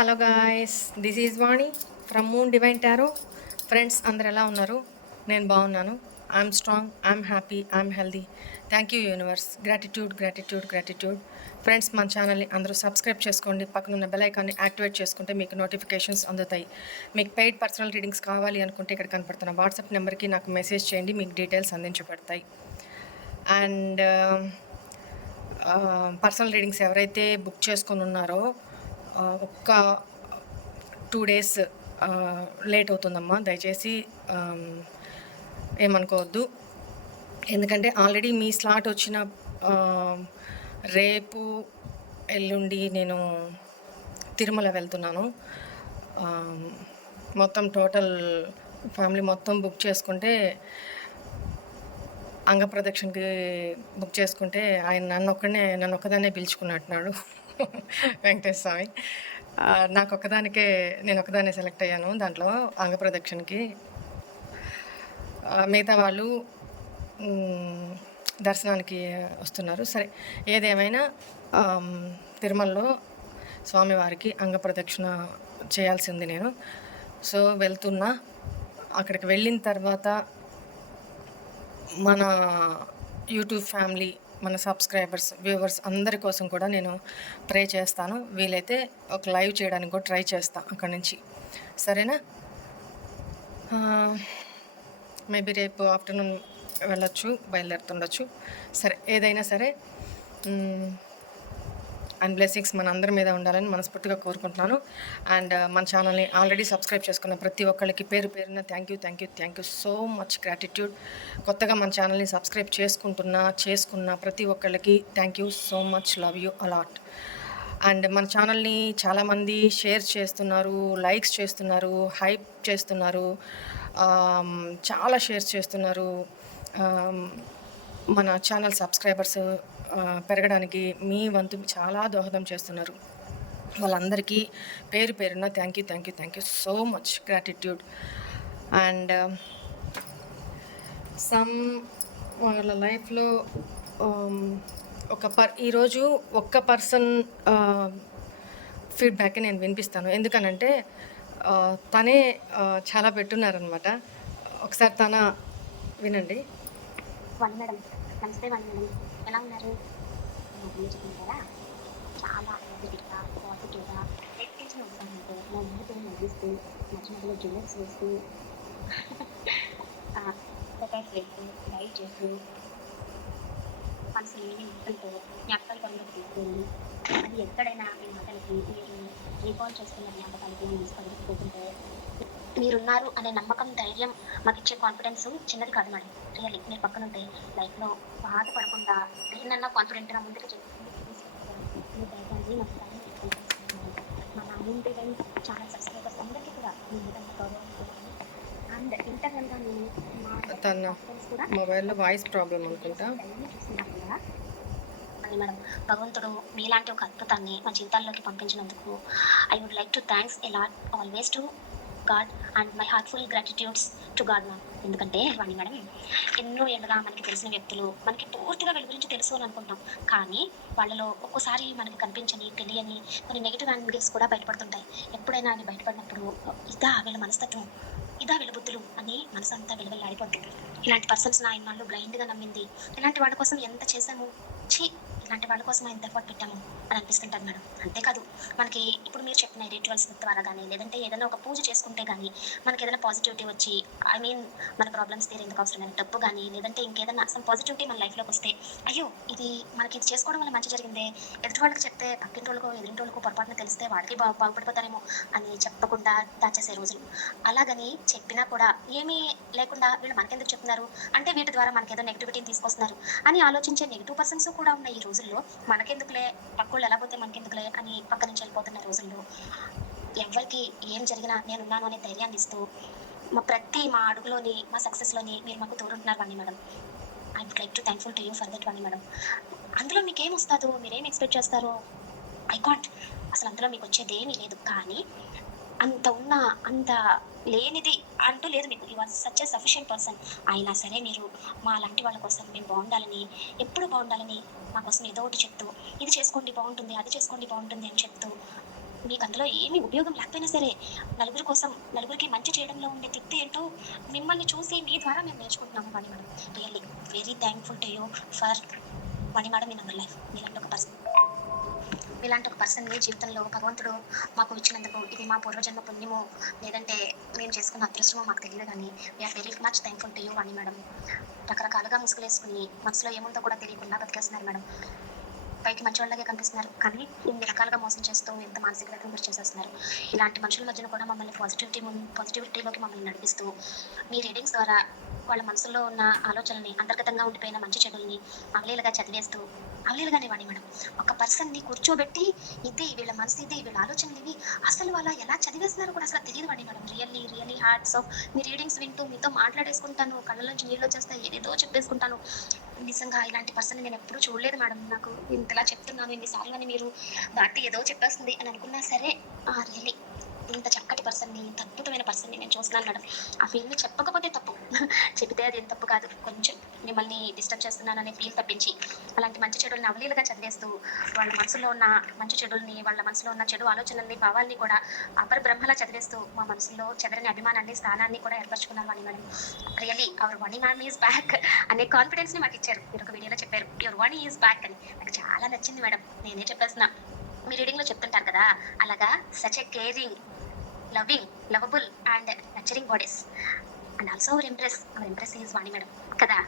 Hello guys, this is Vani from moon divine tarot. Friends అందరు ఎలా ఉన్నారు? నేను బాగున్నాను. I'm strong, I'm happy, I'm healthy. Thank you universe. Gratitude gratitude gratitude. Friends, మన ఛానల్ని అందరూ సబ్స్క్రైబ్ చేసుకోండి. పక్కనున్న బెల్ ఐకాన్ని యాక్టివేట్ చేసుకుంటే మీకు నోటిఫికేషన్స్ అందుతాయి. మీకు పెయిడ్ పర్సనల్ రీడింగ్స్ కావాలి అనుకుంటే ఇక్కడ కనపడుతున్న వాట్సాప్ నెంబర్కి నాకు మెసేజ్ చేయండి, మీకు డీటెయిల్స్ అందించబడతాయి. అండ్ పర్సనల్ రీడింగ్స్ ఎవరైతే బుక్ చేసుకొని ఉన్నారో ఒక్క 2 డేస్ లేట్ అవుతుందమ్మా. దయచేసి ఏమనుకోవద్దు. ఎందుకంటే ఆల్రెడీ మీ స్లాట్ వచ్చిన రేపు ఎల్లుండి నేను తిరుమల వెళ్తున్నాను. మొత్తం టోటల్ ఫ్యామిలీ మొత్తం బుక్ చేసుకుంటే అంగప్రదక్షిణకి బుక్ చేసుకుంటే ఆయన నన్ను ఒక్కదాన్నే పిలుచుకున్నట్టున్నాడు వెంకటేశ్వర స్వామి. నేను ఒక్కదాన్నే సెలెక్ట్ అయ్యాను దాంట్లో అంగప్రదక్షిణకి. మిగతా వాళ్ళు దర్శనానికి వస్తున్నారు. సరే, ఏదేమైనా తిరుమలలో స్వామివారికి అంగప్రదక్షిణ చేయాల్సింది నేను. సో వెళ్తున్నా. అక్కడికి వెళ్ళిన తర్వాత మన యూట్యూబ్ ఫ్యామిలీ, మన సబ్స్క్రైబర్స్, వ్యూవర్స్ అందరి కోసం కూడా నేను ప్రే చేస్తాను. వీలైతే ఒక లైవ్ చేయడానికి కూడా ట్రై చేస్తాను అక్కడి నుంచి. సరేనా? మేబీ రేపు ఆఫ్టర్నూన్ బయలుదేరుతుండొచ్చు. సరే, ఏదైనా సరే అండ్ బ్లెస్సింగ్స్ మన అందరి మీద ఉండాలని మనస్ఫూర్తిగా కోరుకుంటున్నాను. అండ్ మన ఛానల్ని ఆల్రెడీ సబ్స్క్రైబ్ చేసుకున్న ప్రతి ఒక్కళ్ళకి పేరు పేరున thank you so much gratitude. కొత్తగా మన ఛానల్ని సబ్స్క్రైబ్ చేసుకున్న ప్రతి ఒక్కళ్ళకి thank you so much. Love you a lot. And మన ఛానల్ని చాలామంది షేర్ చేస్తున్నారు, లైక్స్ చేస్తున్నారు, హైప్ చేస్తున్నారు, చాలా షేర్స్ చేస్తున్నారు. మన ఛానల్ సబ్స్క్రైబర్స్ పెరగడానికి మీ వంతు చాలా దోహదం చేస్తున్నారు. వాళ్ళందరికీ పేరు పేరున thank you so much gratitude. And వాళ్ళ లైఫ్లో ఈరోజు ఒక్క పర్సన్ ఫీడ్బ్యాక్ నేను వినిపిస్తాను. ఎందుకనంటే తనే చాలా పెట్టున్నారనమాట. ఒకసారి వినండి. వన్ మేడం, నమస్తే వన్ మేడం, ఎలా ఉన్నారు? చెప్పింటారా? చాలా ఎనర్జెటిక్గా, పాజిటివ్గా, రెట్టించిన ఉత్సాహంతో నవ్వుతూ నవ్విస్తూ మధ్య మధ్యలో జ్యువెల్స్ వేస్తూ ఫొటోస్ వేస్తూ గైడ్ చేస్తూ మనసు లేని ముక్కలతో జ్ఞాపకాలు పనులకు తీసుకొని అది ఎక్కడైనా మీ మాటలకి మీరు రీకాల్ చేసుకున్న జ్ఞాపకాలకి మనసు కలుగుతుంటే మీరున్నారు అనే నమ్మకం, ధైర్యం మాకు ఇచ్చే కాన్ఫిడెన్స్ చిన్నది కాదు మేడం. రియల్లీ మీరు పక్కన ఉంటే లైఫ్లో బాధపడకుండా దేన్నన్నా కాన్ఫిడెంట్గా ముందుకు మీ ధైర్యాన్ని మాకు స్థానం తీసుకుంటున్నాను. మన మూన్ డివైన్ ఛానల్ సబ్స్క్రైబర్స్ అందరికీ కూడా మీ విధంగా గౌరవిస్తున్నాను. అండ్ ఇంటర్నల్గా నేను మా కూడా మొబైల్లో వాయిస్ ప్రాబ్లం అనుకుంటా చూస్తున్నారు కదా అని మేడం. భగవంతుడు మీలాంటి ఒక అద్భుతాన్ని మా జీవితాల్లోకి పంపించినందుకు I would like to thanks a lot always to God and my heartful gratitudes to God ma'am. ఎందుకంటే వాణి మేడం, ఎన్నో ఏళ్ళుగా మనకి తెలిసిన వ్యక్తులు మనకి పూర్తిగా వీళ్ళ గురించి తెలుసు అని అనుకుంటాం. కానీ వాళ్ళలో ఒక్కోసారి మనకి కనిపించని, తెలియని కొన్ని నెగిటివ్ యాంగిల్స్ కూడా బయటపడుతుంటాయి. ఎప్పుడైనా అవి బయటపడినప్పుడు ఇదా వీళ్ళ మనస్తత్వం, ఇదా వీళ్ళ బుద్ధులు అని మనసు అంతా వెలువెల్లాడిపోతుంది. ఇలాంటి పర్సన్స్ నా ఇన్నాళ్ళు బ్లైండ్గా నమ్మింది, ఇలాంటి వాళ్ళ కోసం ఎంత చేశాము, ఇలాంటి వాళ్ళ కోసం ఎంత ఎఫర్ట్ పెట్టాము అని అనిపిస్తుంటారు మేడం. అంతేకాదు, మనకి ఇప్పుడు మీరు చెప్పిన రిచువల్స్ ద్వారా కానీ, లేదంటే ఏదైనా ఒక పూజ చేసుకుంటే కానీ మనకి ఏదైనా పాజిటివిటీ వచ్చి, మన ప్రాబ్లమ్స్ తీరేందుకు అవసరమైన డబ్బు కానీ, లేదంటే ఇంకేదైనా సమ్ పాజిటివిటీ మన లైఫ్లోకి వస్తే, అయ్యో ఇది చేసుకోవడం వల్ల మంచి జరిగిందే, ఎదుటి వాళ్ళకి చెప్తే పక్కింటోళ్ళకో ఎదురింటోళ్ళకో పొరపాటున తెలిస్తే వాళ్ళకి బాగుపడిపోతారేమో అని చెప్పకుండా దాచేసే రోజులు. అలాగని చెప్పినా కూడా ఏమీ లేకుండా వీళ్ళు మనకెందుకు చెప్తున్నారు అంటే వీటి ద్వారా మనకేదో నెగిటివిటీని తీసుకొస్తున్నారు అని ఆలోచించే నెగిటివ్ పర్సన్స్ కూడా ఉన్న ఈ రోజుల్లో మనకెందుకులే, పక్కోళ్ళు ఎలా పోతే మనకెందుకులే అని పక్క నుంచి వెళ్ళిపోతున్న రోజుల్లో ఎవరికి ఏం జరిగినా నేనున్నాను అనే ధైర్యాన్ని ఇస్తూ మా అడుగులోని, మా సక్సెస్లోని మీరు మాకు తోడుంటున్నారు Vani madam. I would like to thankful to you for that Vani madam. అందులో మీకేం వస్తుందో, మీరేం ఎక్స్పెక్ట్ చేస్తారో ఐ కాంట్, అసలు అందులో మీకు వచ్చేది ఏమీ లేదు. కానీ అంత ఉన్న అంత లేనిది అంటూ లేదు మీకు. You are such a sufficient person. అయినా సరే మీరు మా లాంటి వాళ్ళ కోసం మేము బాగుండాలని, ఎప్పుడు బాగుండాలని మా కోసం ఏదో ఒకటి చెప్తూ, ఇది చేసుకోండి బాగుంటుంది, అది చేసుకోండి బాగుంటుంది అని చెప్తూ మీకు అందులో ఏమీ ఉపయోగం లేకపోయినా సరే, నలుగురి కోసం, నలుగురికి మంచి చేయడంలో ఉండే తృప్తి ఏంటో మిమ్మల్ని చూసి మీ ద్వారా మేము నేర్చుకుంటున్నాము Vani madam. Really very thankful to you for Vani madam in our life. మీలాంటి ఒక పర్సన్‌ని జీవితంలో భగవంతుడు మాకు ఇచ్చినందుకు ఇది మా పూర్వజన్మ పుణ్యమో, లేదంటే మేము చేసుకున్న అదృష్టమో మాకు తెలీదు గానీ, we are very much thankful to you Vani madam. రకరకాలుగా ముసుగులేసుకొని, మనసులో ఏముందో కూడా తెలియకుండా బతికేస్తున్నారు మేడం. పైకి మంచివాళ్ళలాగే కనిపిస్తున్నారు. కానీ ఇన్ని రకాలుగా మోసం చేస్తూ ఎంత మానసిక వేదనకు గురి చేసేస్తున్నారు. ఇలాంటి మనుషుల మధ్యన కూడా మమ్మల్ని పాజిటివిటీలోకి మమ్మల్ని నడిపిస్తూ, మీ రీడింగ్స్ ద్వారా వాళ్ళ మనసులో ఉన్న ఆలోచనల్ని, అంతర్గతంగా ఉండిపోయిన మంచి చెడుల్ని అవలీలగా చదివేస్తూ, అవలీలగానే వాడి మేడం. ఒక పర్సన్‌ని కూర్చోబెట్టి ఇది వీళ్ళ మనసు ఇది, వీళ్ళ ఆలోచనలు ఇవి, అసలు వాళ్ళ ఎలా చదివేస్తున్నారో కూడా అసలు తెలీదు వాడి madam. Really hearts of me readings వింటూ మీతో మాట్లాడేసుకుంటాను. కళ్ళలోంచి నీళ్ళొచ్చేస్తాయి. ఏదేదో చెప్పేసుకుంటాను. నిజంగా ఇలాంటి పర్సన్‌ని నేనెప్పుడూ చూడలేదు మేడం. నాకు ఇంతలా చెప్తున్నాను ఇన్ని సార్లు అని మీరు భారతి ఏదో చెప్పేస్తుంది అని అనుకున్నా సరే, రియల్లీ ఇంత చక్కటి పర్సన్‌ని, ఇంత అద్భుతమైన పర్సన్‌ని నేను చూస్తున్నాను మేడం. ఆ ఫీల్‌ని చెప్పకపోతే తప్పు. చెబితే అదేం తప్పు కాదు. కొంచెం మిమ్మల్ని డిస్టర్బ్ చేస్తున్నాననే ఫీల్ తప్పించి, అలాంటి మంచి చెడుల్ని అవలీలగా చదివేస్తూ, వాళ్ళ మనసులో ఉన్న మంచి చెడుల్ని, వాళ్ళ మనసులో ఉన్న చెడు ఆలోచనల్ని, భావాల్ని కూడా అపరబ్రహ్మలా చదివేస్తూ, మా మనసులో చెదరని అభిమానాన్ని, స్థానాన్ని కూడా ఏర్పరచుకున్నారు Vani madam. Really our Vani ma'am is back అనే కాన్ఫిడెన్స్‌ని మాకిచ్చారు. మీరొక వీడియోలో చెప్పారు. యువర్ వాణి ఈజ్ బ్యాక్ అని. నాకు చాలా నచ్చింది మేడం. నేనే చెప్పేస్తున్నా. మీ రీడింగ్‌లో చెప్తుంటారు కదా! అలాగా such a caring, loving, lovable and nurturing bodies and also our impress is Vani madam కదా!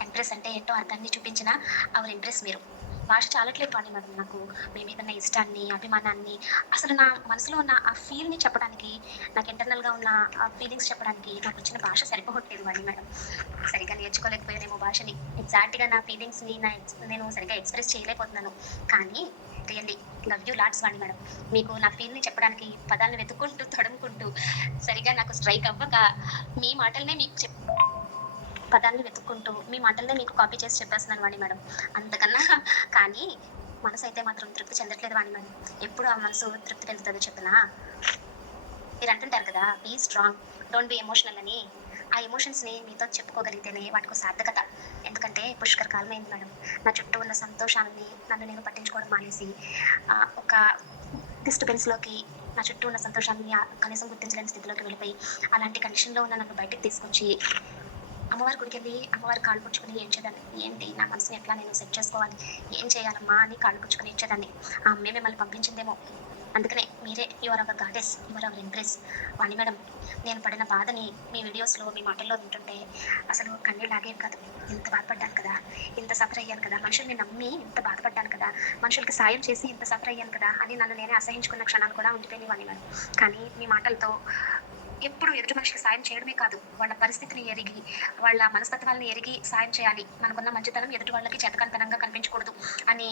ఇంప్రెస్ అంటే ఏంటో అర్థాన్ని చూపించిన అవర్ ఇంప్రెస్ మీరు. భాష చాలట్లేదు వాణి మేడం నాకు. మీ మీద ఉన్న ఇష్టాన్ని, అభిమానాన్ని, అసలు నా మనసులో ఉన్న ఆ ఫీల్‌ని చెప్పడానికి, నాకు ఇంటర్నల్‌గా ఉన్న ఆ ఫీలింగ్స్ చెప్పడానికి నాకొచ్చిన భాష సరిపోవట్లేదు వాణి మేడం. సరిగ్గా నేర్చుకోలేకపోయానేమో భాషని. ఎగ్జాక్ట్‌గా నా ఫీలింగ్స్‌ని నేను సరిగ్గా ఎక్స్‌ప్రెస్ చేయలేకపోతున్నాను. కానీ really love you lots Vani madam. మీకు నా ఫీల్‌ని చెప్పడానికి పదాలను వెతుక్కుంటూ, తడుముకుంటూ సరిగ్గా నాకు స్ట్రైక్ అవ్వక మీ మాటలనే మీకు పదాన్ని వెతుక్కుంటూ మీ మాటలనే మీకు కాపీ చేసి చెప్పేస్తున్నాను వాణి మేడం. అంతకన్నా కానీ మనసైతే మాత్రం తృప్తి చెందట్లేదు వాణి మేడం. ఎప్పుడు ఆ మనసు తృప్తి చెందుతదో చెప్పనా? మీరు అంటుంటారు కదా! Be strong, don't be emotional అని. ఆ ఎమోషన్స్‌ని మీతో చెప్పుకోగలిగితేనే వాటికో సార్థకత. ఎందుకంటే పుష్కర కాలమైంది మేడం. నా చుట్టూ ఉన్న సంతోషాన్ని నన్ను నేను పట్టించుకోవడం మానేసి ఒక డిస్టర్బెన్స్‌లోకి, నా చుట్టూ ఉన్న సంతోషాన్ని కనీసం గుర్తించలేని స్థితిలోకి వెళ్ళిపోయి, అలాంటి కండిషన్‌లో ఉన్న నన్ను బయటికి తీసుకొచ్చి అమ్మవారి గుడికెళ్ళి అమ్మవారి కాళ్ళు పుచ్చుకొని ఏడ్చేదాన్ని. ఏంటి నా మనసుని ఎట్లా నేను సెట్ చేసుకోవాలి? ఏం చేయాలమ్మా అని కాళ్ళు పుచ్చుకొని ఏడ్చేదాన్ని. ఆ అమ్మే మిమ్మల్ని పంపించిందేమో. అందుకనే మీరే you are our goddess, you are our empress. Vani madam, నేను పడిన బాధని మీ వీడియోస్‌లో, మీ మాటల్లో వింటుంటే అసలు కన్నీళ్ళు ఆగేవి కాదు. ఇంత బాధపడ్డాను కదా! ఇంత సఫర్ అయ్యాను కదా! మనుషుల్ని నమ్మి ఇంత బాధపడ్డాను కదా! మనుషులకి సాయం చేసి ఇంత సఫర్ అయ్యాను కదా! అని నన్ను నేనే అసహించుకున్న క్షణాలు కూడా ఉండిపోయినాయి వాణి మేడం. కానీ మీ మాటలతో ఎప్పుడు ఎదుటి మనిషికి సాయం చేయడమే కాదు, వాళ్ళ పరిస్థితిని ఎరిగి, వాళ్ళ మనస్తత్వాలను ఎరిగి సాయం చేయాలి. మనకున్న మంచితనం ఎదుటి వాళ్ళకి చేతకానితనంగా కనిపించకూడదు అని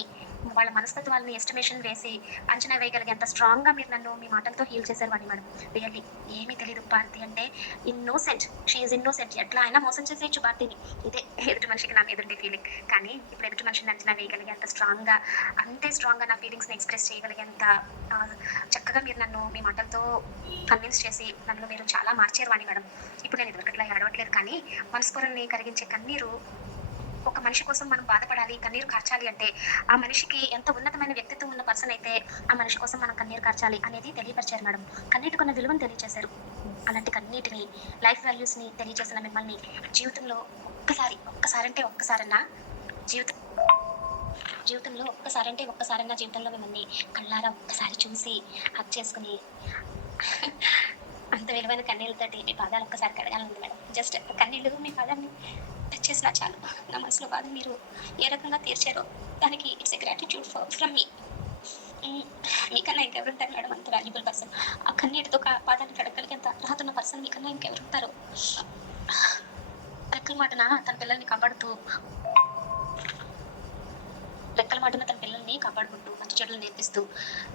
వాళ్ళ మనస్తత్వాలని ఎస్టిమేషన్ వేసి అంచనా వేయగలిగేంత స్ట్రాంగ్‌గా మీరు నన్ను మీ మాటలతో హీల్ చేశారు వాణి మేడం. రియల్లీ ఏమీ తెలీదు భారతి అంటే ఇన్నోసెంట్. She is innocent. ఎట్లా అయినా మోసం చేసేయొచ్చు భారతిని. ఇదే ఎదుటి మనిషికి నా మీద ఉండే ఫీలింగ్. కానీ ఇప్పుడు ఎదుటి మనిషిని అంచనా వేయగలిగేంత స్ట్రాంగ్‌గా, అంతే స్ట్రాంగ్‌గా నా ఫీలింగ్స్‌ని ఎక్స్‌ప్రెస్ చేయగలిగేంత చక్కగా మీరు నన్ను మీ మాటలతో కన్విన్స్ చేసి నన్ను మీరు చాలా మార్చారు వాణి మేడం. ఇప్పుడు నేను ఇదివరకట్లా ఏడవట్లేదు కానీ మనస్ఫూరల్ని కరిగించే కన్నీరు, ఒక మనిషి కోసం మనం బాధపడాలి, కన్నీరు కార్చాలి అంటే ఆ మనిషికి ఎంత ఉన్నతమైన వ్యక్తిత్వం ఉన్న పర్సన్ అయితే ఆ మనిషి కోసం మనం కన్నీరు కార్చాలి అనేది తెలియపరిచారు మేడం. కన్నీటికున్న విలువను తెలియజేశారు. అలాంటి కన్నీటిని, లైఫ్ వాల్యూస్‌ని తెలియజేసిన మిమ్మల్ని జీవితంలో ఒక్కసారంటే ఒక్కసారన్నా జీవితం జీవితంలో ఒక్కసారంటే ఒక్కసారన్నా జీవితంలో మిమ్మల్ని కళ్ళారా ఒక్కసారి చూసి హగ్ చేసుకొని అంత విలువైన కన్నీళ్ళతోటి మీ పాదాలు ఒక్కసారి కడగాలనుంది మేడం. జస్ట్ కన్నీళ్ళు మీ పాదాన్ని టచ్ చేసినా చాలు. నా మనసులో బాధ మీరు ఏ రకంగా తీర్చారో దానికి ఇట్స్ ఎ గ్రాటిట్యూడ్ ఫ్రమ్ మీ. మీకన్నా ఇంకెవరుంటారు మేడం అంత వాల్యుబుల్ పర్సన్. ఆ కన్నీటితో పాదాన్ని కడగలిగేంత అర్హత ఉన్న పర్సన్ మీకన్నా ఇంకెవరుంటారు? రెక్కల మాటన తన పిల్లల్ని కాపాడుతూ రెక్కల మాటన తన పిల్లల్ని కాపాడుకుంటూ, మంచి చెడులు నేర్పిస్తూ,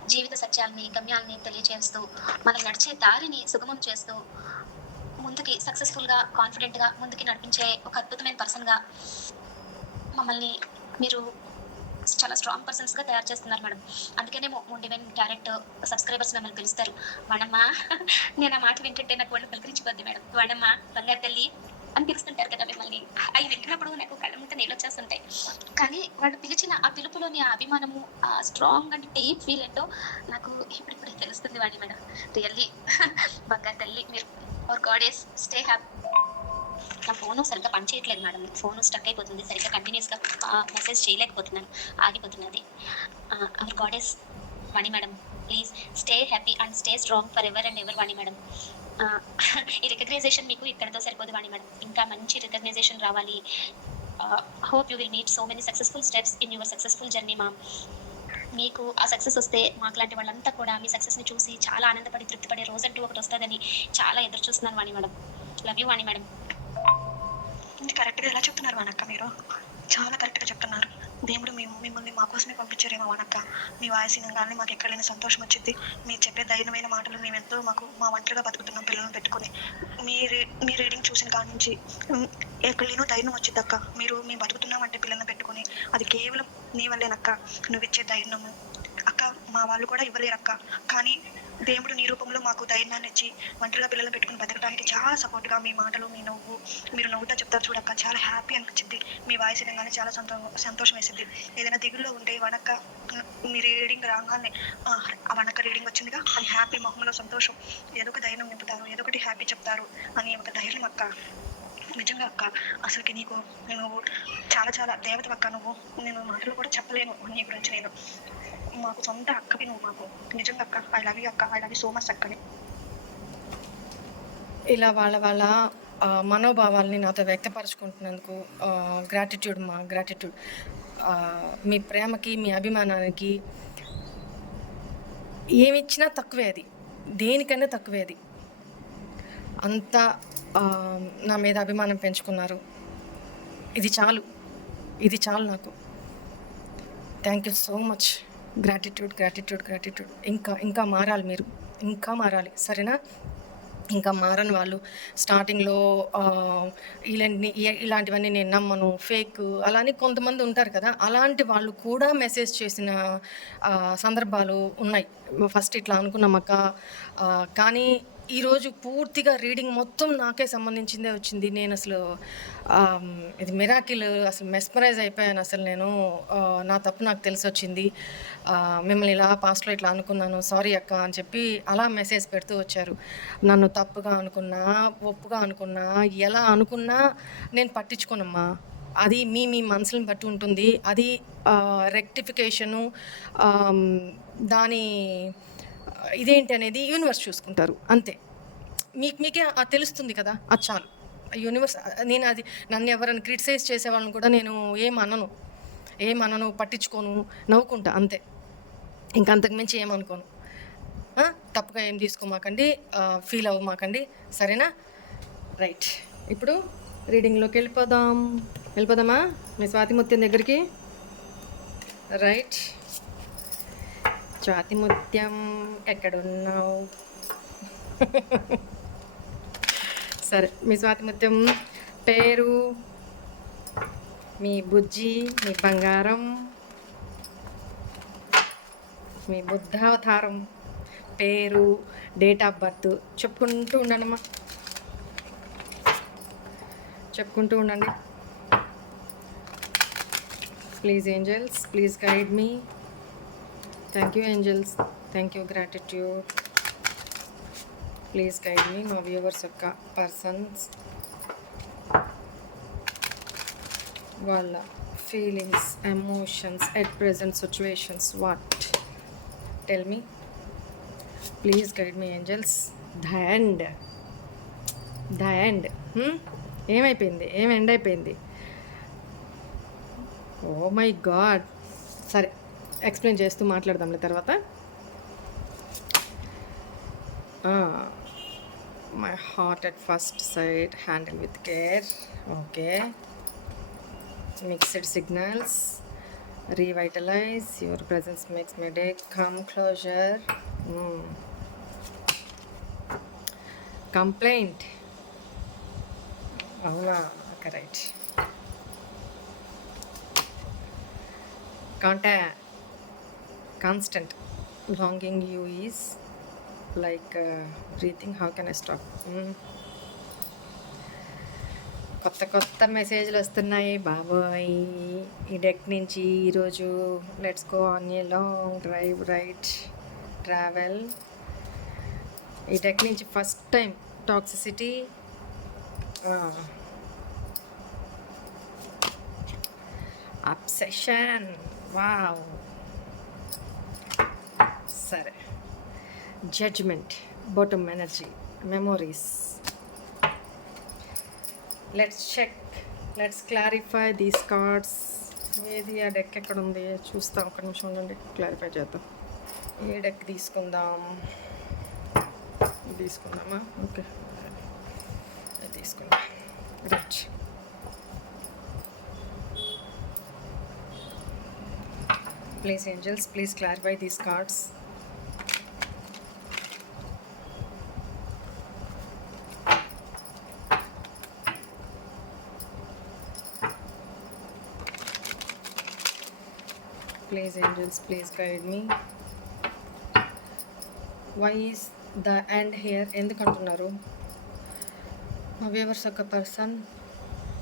జీవిత సత్యాల్ని, గమ్యాల్ని తెలియజేస్తూ, మనం నడిచే దారిని సుగమం చేస్తూ, ముందుకి సక్సెస్‌ఫుల్‌గా, కాన్ఫిడెంట్‌గా ముందుకి నడిపించే ఒక అద్భుతమైన పర్సన్‌గా మమ్మల్ని మీరు చాలా స్ట్రాంగ్ పర్సన్స్‌గా తయారు చేస్తున్నారు మేడం. అందుకనేమో డివైన్ క్యారెట్ సబ్స్క్రైబర్స్ మిమ్మల్ని పిలుస్తారు. వాణమ్మ నేను ఆ మాట వింటుంటే నాకు ఒళ్ళు పులకరించిపోద్ది మేడం. వాణమ్మ బంగారు తల్లి అని పిలుస్తుంటారు కదా మిమ్మల్ని. అవి వింటున్నప్పుడు నాకు కళ్ళ ముందు నీళ్ళొచ్చేస్తుంటాయి. కానీ వాళ్ళు పిలిచిన ఆ పిలుపులోని ఆ అభిమానము, ఆ స్ట్రాంగ్ అండ్ డీప్ ఫీల్ ఏంటో నాకు ఇప్పుడిప్పుడే తెలుస్తుంది వాణి మేడం. రియల్లీ బంగారు తల్లి మీరు. Our goddess stay happy. నా ఫోను సరిగ్గా పనిచేయట్లేదు మేడం. ఫోను స్టక్ అయిపోతుంది. సరిగ్గా కంటిన్యూయస్‌గా మెసేజ్ చేయలేకపోతున్నాను. ఆగిపోతున్నది. Our goddess Vani madam, please stay happy and stay strong for ever and ever Vani madam. Ah, ఈ రికగ్నైజేషన్ మీకు ఇక్కడితో సరిపోదు వాణి మేడం. ఇంకా మంచి రికగ్నైజేషన్ రావాలి. Hope you will meet so many successful steps in your successful journey mom. మీకు ఆ success వస్తే మాకులాంటి వాళ్ళంతా కూడా మీ సక్సెస్‌ని చూసి చాలా ఆనందపడి, తృప్తిపడే రోజంటూ ఒకటొస్తదని చాలా ఎదురు చూస్తున్నాను Vani madam. Love you Vani madam. ఇది కరెక్ట్‌గా ఎలా చెప్తున్నారు వనక్క మీరు. చాలా కరెక్ట్‌గా చెప్తున్నారు. దేవుడు మిమ్మల్ని మా కోసమే పంపించారేమో వనక్క. మీ వాయిస్ వినంగానే మాకు ఎక్కడ లేని సంతోషం వచ్చిద్ది. మీరు చెప్పే ధైర్యమైన మాటలు మేమెంతో మా ఒంటరిగా బతుకుతున్నాం పిల్లల్ని పెట్టుకొని. మీ రీడింగ్ చూసిన కాడ నుంచి ఎక్కడ లేనో ధైర్యం వచ్చిద్దక్క. మేము బతుకుతున్నామంటే పిల్లల్ని పెట్టుకొని అది కేవలం నీ వల్లేనక్క. నువ్విచ్చే ధైర్యము. అక్క మా వాళ్ళు కూడా ఇవ్వలేరక్క. కానీ దేవుడు నీ రూపంలో మాకు ధైర్యాన్ని ఇచ్చి ఒంటరిగా పిల్లల్ని పెట్టుకుని బతకడానికి చాలా సపోర్ట్గా మీ మాటలు, మీ నవ్వు, మీరు నవ్వుతా చెప్తారు చూడక్క, చాలా హ్యాపీ అనిపించింది. మీ వాయిస్ వినగానే చాలా సంతోషం వేసింది. ఏదైనా దిగుల్లో ఉంటే వనక్క మీ రీడింగ్ రాగానే ఆ వనక్క రీడింగ్ వచ్చిందిగా అని హ్యాపీ మొహంలో సంతోషం, ఏదో ఒక ధైర్యం నింపుతారు, ఏదో ఒకటి హ్యాపీ చెప్తారు అని ఒక ధైర్యం అక్క. నిజంగా అక్క, అసలుకి నువ్వు చాలా చాలా దేవత అక్క. నేను మాటలు కూడా చెప్పలేను నీ గురించి. నేను మాకు సొంత అక్కవి నువ్వు మాకు. నిజంగా అక్క, ఐ లవ్ యూ అక్క, I love you so much అక్కని. ఇలా వాళ్ళ మనోభావాల్ని నాతో వ్యక్తపరచుకుంటున్నందుకు గ్రాటిట్యూడ్ మా గ్రాటిట్యూడ్. మీ ప్రేమకి, మీ అభిమానానికి ఏమిచ్చినా తక్కువే అది. దేనికన్నా తక్కువే అది. అంత నా మీద అభిమానం పెంచుకున్నారు. ఇది చాలు నాకు. Thank you so much. Gratitude. ఇంకా మారాలి మీరు. ఇంకా మారాలి, సరేనా? ఇంకా మారని వాళ్ళు స్టార్టింగ్లో ఇలాంటివన్నీ నేను నమ్మను, ఫేక్ అలా అని కొంతమంది ఉంటారు కదా. అలాంటి వాళ్ళు కూడా మెసేజ్ చేసిన సందర్భాలు ఉన్నాయి. ఫస్ట్ ఇట్లా అనుకున్నామక్క, కానీ ఈరోజు పూర్తిగా రీడింగ్ మొత్తం నాకే సంబంధించిందే వచ్చింది. నేను అసలు ఇది మిరాకిల్, అసలు మెస్మరైజ్ అయిపోయాను. అసలు నేను నా తప్పు నాకు తెలిసి వచ్చింది. మిమ్మల్ని ఇలా పాస్ట్లో ఇట్లా అనుకున్నాను, సారీ అక్క అని చెప్పి అలా మెసేజ్ పెడుతూ వచ్చారు. నన్ను తప్పుగా అనుకున్నా, ఒప్పుగా అనుకున్నా, ఎలా అనుకున్నా నేను పట్టించుకోనమ్మా. అది మీ మనసులను బట్టి ఉంటుంది. అది రెక్టిఫికేషను, దాని ఇదేంటి అనేది యూనివర్స్ చూసుకుంటారు, అంతే. మీకే తెలుస్తుంది కదా, అది చాలు. యూనివర్స్, నేను అది నన్ను ఎవరైనా క్రిటిసైజ్ చేసేవాళ్ళని కూడా నేను ఏమనను, పట్టించుకోను, నవ్వుకుంటా, అంతే. ఇంకా అంతకుమించి ఏమనుకోను. తప్పుగా ఏం తీసుకోమాకండి, ఫీల్ అవ్వమాకండి, సరేనా? రైట్, ఇప్పుడు రీడింగ్లోకి వెళ్ళిపోదామా మీ స్వాతి ముత్యం దగ్గరికి? రైట్, స్వాతి ముత్యం ఎక్కడున్నావు? సరే, మీ స్వాతి ముత్యం పేరు, మీ బుజ్జి, మీ బంగారం, మీ బుద్ధావతారం, పేరు, డేట్ ఆఫ్ బర్త్ చెప్పుకుంటూ ఉండండమ్మా, చెప్పుకుంటూ ఉండండి. Please angels, please guide me. Thank you angels, thank you, gratitude. Please guide me. మా వ్యూవర్స్ యొక్క పర్సన్స్ వాళ్ళ feelings, emotions, at present situations, what? Tell me, please guide me angels. The end. ఏమైపోయింది? ఏం end అయిపోయింది? Oh my God. సరే, explain చేస్తూ మాట్లాడదాంలే తర్వాత. My heart at first sight, handle with care. Okay, mixed signals, revitalize, your presence makes my day, come closure. Complaint, అవునా? Correct. Constant longing you is like breathing. How can I stop? కొత్త కొత్త మెసేజ్లు వస్తున్నాయి బాబోయ్ ఈ deck నుంచి. ఈరోజు let's go on a long drive right travel. ఈ డెక్ నుంచి first time toxicity, obsession, wow. సరే, judgement, bottom energy, memories. Let's check, let's clarify these cards. ఏది ఆ డెక్ ఎక్కడ ఉంది చూస్తాం, ఒక నిమిషం ఉండండి, క్లారిఫై చేద్దాం. ఏ డెక్ తీసుకుందామా? ఓకే, తీసుకుందాం. Right, please angels, please clarify these cards. Please angels, please guide me. Why is the end here? ఎందుకంటున్నారు వ్యూవర్స్? ఒక person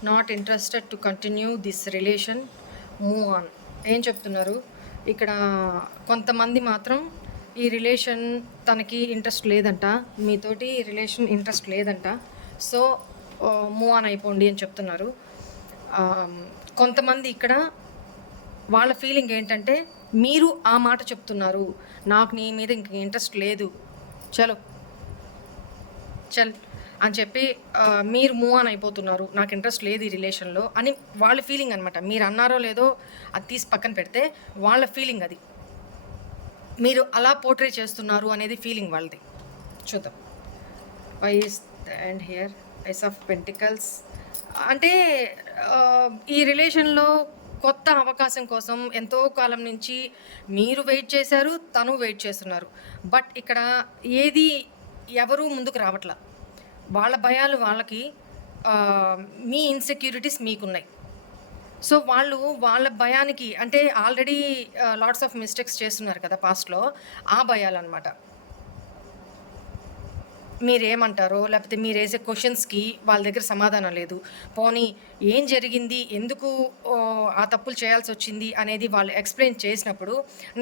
not interested to continue this relation, move on. ఏం చెప్తున్నారు ఇక్కడ? కొంతమంది మాత్రం ఈ రిలేషన్ తనకి ఇంట్రెస్ట్ లేదంట, మీతోటి రిలేషన్ ఇంట్రెస్ట్ లేదంట, సో మూవ్ ఆన్ అయిపోండి అని చెప్తున్నారు. కొంతమంది ఇక్కడ వాళ్ళ ఫీలింగ్ ఏంటంటే మీరు ఆ మాట చెప్తున్నారు, నాకు నీ మీద ఇంక ఇంట్రెస్ట్ లేదు, చల్ అని చెప్పి మీరు మూవ్ ఆన్ అయిపోతున్నారు, నాకు ఇంట్రెస్ట్ లేదు ఈ రిలేషన్లో అని వాళ్ళ ఫీలింగ్ అనమాట. మీరు అన్నారో లేదో అది తీసి పక్కన పెడితే వాళ్ళ ఫీలింగ్ అది. మీరు అలా పోర్ట్రే చేస్తున్నారు అనేది ఫీలింగ్ వాళ్ళది. చూద్దాం. Why is the end here? Ace of pentacles. అంటే ఈ రిలేషన్లో కొత్త అవకాశం కోసం ఎంతో కాలం నుంచి మీరు వెయిట్ చేశారు, తను వెయిట్ చేస్తున్నారు. బట్ ఇక్కడ ఏది ఎవరు ముందుకు రావట్లా. వాళ్ళ భయాలు వాళ్ళకి, మీ ఇన్సెక్యూరిటీస్ మీకున్నాయి. సో వాళ్ళు వాళ్ళ భయానికి, అంటే ఆల్రెడీ లాట్స్ ఆఫ్ మిస్టేక్స్ చేస్తున్నారు కదా పాస్ట్లో, ఆ భయాలన్నమాట. మీరేమంటారో, లేకపోతే మీరు వేసే క్వశ్చన్స్కి వాళ్ళ దగ్గర సమాధానం లేదు. పోనీ ఏం జరిగింది, ఎందుకు ఆ తప్పులు చేయాల్సి వచ్చింది అనేది వాళ్ళు ఎక్స్ప్లెయిన్ చేసినప్పుడు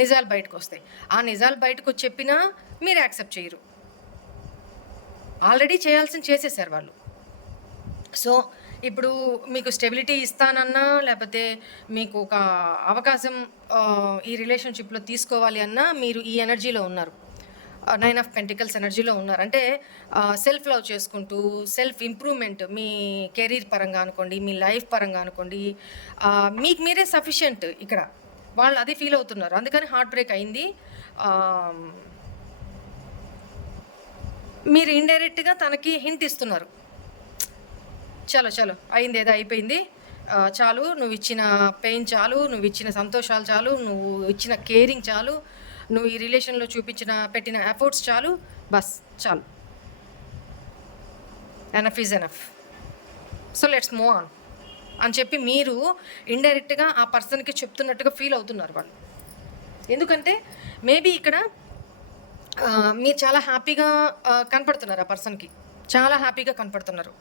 నిజాలు బయటకు వస్తాయి. ఆ నిజాలు బయటకు వచ్చి చెప్పినా మీరు యాక్సెప్ట్ చేయరు. ఆల్రెడీ చేయాల్సింది చేసేసారు వాళ్ళు. సో ఇప్పుడు మీకు స్టెబిలిటీ ఇస్తానన్నా, లేకపోతే మీకు ఒక అవకాశం ఈ రిలేషన్షిప్లో తీసుకోవాలి అన్నా మీరు ఈ ఎనర్జీలో ఉన్నారు. 9 ఆఫ్ పెంటికల్స్ ఎనర్జీలో ఉన్నారు. అంటే సెల్ఫ్ లవ్ చేసుకుంటూ, సెల్ఫ్ ఇంప్రూవ్మెంట్, మీ కెరీర్ పరంగా అనుకోండి, మీ లైఫ్ పరంగా అనుకోండి, మీకు మీరే సఫిషియెంట్. ఇక్కడ వాళ్ళు అది ఫీల్ అవుతున్నారు, అందుకని హార్ట్ బ్రేక్ అయింది. మీరు ఇండైరెక్ట్గా తనకి హింట్ ఇస్తున్నారు, చలో అయింది, ఏదో అయిపోయింది, చాలు, నువ్వు ఇచ్చిన పెయిన్ చాలు, నువ్వు ఇచ్చిన సంతోషాలు చాలు, నువ్వు ఇచ్చిన కేరింగ్ చాలు, నువ్వు ఈ రిలేషన్లో పెట్టిన ఎఫర్ట్స్ చాలు, బస్ చాలు, enough is enough, so let's move on అని చెప్పి మీరు ఇండైరెక్ట్గా ఆ పర్సన్కి చెప్తున్నట్టుగా ఫీల్ అవుతున్నారు వాళ్ళు. ఎందుకంటే మేబీ ఇక్కడ మీరు చాలా హ్యాపీగా కనపడుతున్నారు, ఆ పర్సన్కి చాలా హ్యాపీగా కనపడుతున్నారు.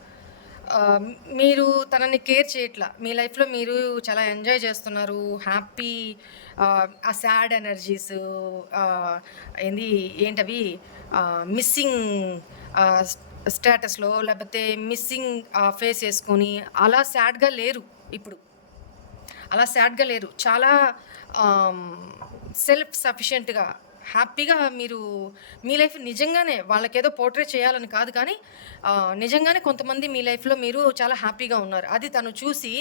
మీరు తనని కేర్ చేయట్లా, మీ లైఫ్లో మీరు చాలా ఎంజాయ్ చేస్తున్నారు, హ్యాపీ. ఆ సాడ్ ఎనర్జీస్ ఏంటవి, మిస్సింగ్ స్టేటస్లో, లేకపోతే మిస్సింగ్ ఫేస్ వేసుకొని అలా సాడ్గా లేరు. ఇప్పుడు అలా సాడ్గా లేరు, చాలా సెల్ఫ్ సఫిషియెంట్గా హ్యాపీగా మీరు మీ లైఫ్ నిజంగానే, వాళ్ళకేదో పోర్ట్రే చేయాలని కాదు, కానీ నిజంగానే కొంతమంది మీ లైఫ్లో మీరు చాలా హ్యాపీగా ఉన్నారు. అది తను చూసి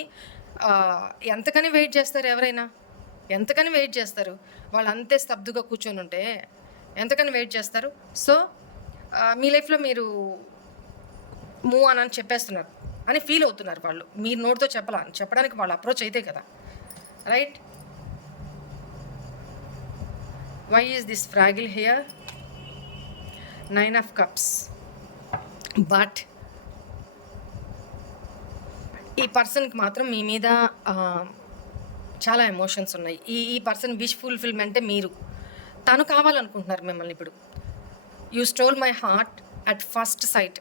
ఎంతకని వెయిట్ చేస్తారు? ఎవరైనా ఎంతకని వెయిట్ చేస్తారు? వాళ్ళు అంతే స్తబ్దుగా కూర్చొని ఉంటే ఎంతకని వెయిట్ చేస్తారు? సో మీ లైఫ్లో మీరు మూవ్ అని చెప్పేస్తున్నారు అని ఫీల్ అవుతున్నారు వాళ్ళు. మీరు నోటితో చెప్పడానికి వాళ్ళు అప్రోచ్ అయితే కదా, right? Why is this fragile here? 9 of Cups. But ఈ పర్సన్కి మాత్రం మీ మీద చాలా ఎమోషన్స్ ఉన్నాయి. ఈ పర్సన్ విష్ ఫుల్ఫిల్మెంటే మీరు. తను కావాలనుకుంటున్నారు మిమ్మల్ని. ఇప్పుడు you stole my heart at first sight.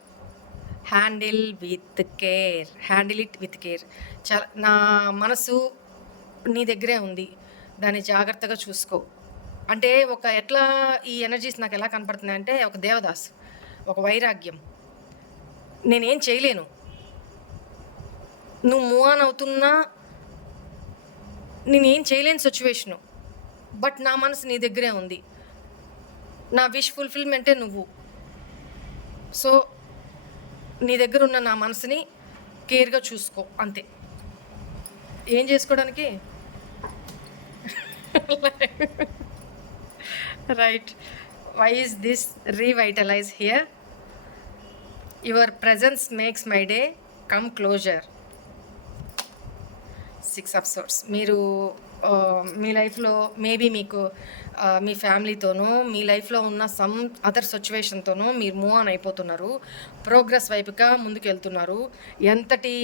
Handle with care, handle it with care. చాలా నా మనసు నీ దగ్గరే ఉంది, దాన్ని జాగ్రత్తగా చూసుకో. అంటే ఒక ఎట్లా ఈ ఎనర్జీస్ నాకు ఎలా కనపడుతున్నాయి అంటే ఒక దేవదాస్, ఒక వైరాగ్యం. నేనేం చేయలేను, నువ్వు మూవ్ ఆన్ అవుతున్నా నేనేం చేయలేని సిచ్యువేషను, బట్ నా మనసు నీ దగ్గరే ఉంది, నా విష్ ఫుల్ఫిల్మెంటే నువ్వు. సో నీ దగ్గర ఉన్న నా మనసుని కేర్గా చూసుకో, అంతే. ఏం చేసుకోవడానికి right. Why is this revitalize here? Your presence makes my day come closer. 6 of Swords. మీరు మీ లైఫ్లో మేబీ మీకు మీ ఫ్యామిలీతోనూ మీ లైఫ్లో ఉన్న సమ్ అదర్ సిచ్యువేషన్తోనూ మీరు మూవ్ ఆన్ అయిపోతున్నారు, ప్రోగ్రెస్ వైపుగా ముందుకు వెళ్తున్నారు. ఎంతటి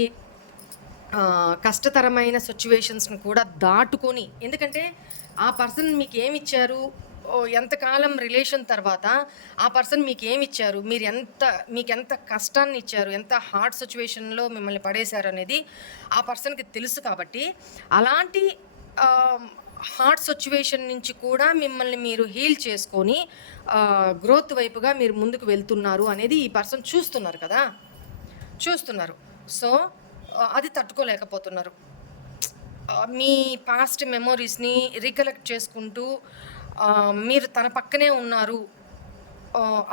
కష్టతరమైన సిచ్యువేషన్స్ని కూడా దాటుకొని, ఎందుకంటే ఆ పర్సన్ మీకు ఏమిచ్చారు, ఎంతకాలం రిలేషన్ తర్వాత ఆ పర్సన్ మీకు ఏమి ఇచ్చారు, మీకు ఎంత కష్టాన్ని ఇచ్చారు, ఎంత హార్డ్ సిచ్యువేషన్లో మిమ్మల్ని పడేశారు అనేది ఆ పర్సన్కి తెలుసు. కాబట్టి అలాంటి హార్డ్ సిచ్యువేషన్ నుంచి కూడా మిమ్మల్ని మీరు హీల్ చేసుకొని గ్రోత్ వైపుగా మీరు ముందుకు వెళ్తున్నారు అనేది ఈ పర్సన్ చూస్తున్నారు. సో అది తట్టుకోలేకపోతున్నారు. మీ పాస్ట్ మెమోరీస్ని రికలెక్ట్ చేసుకుంటూ మీరు తన పక్కనే ఉన్నారు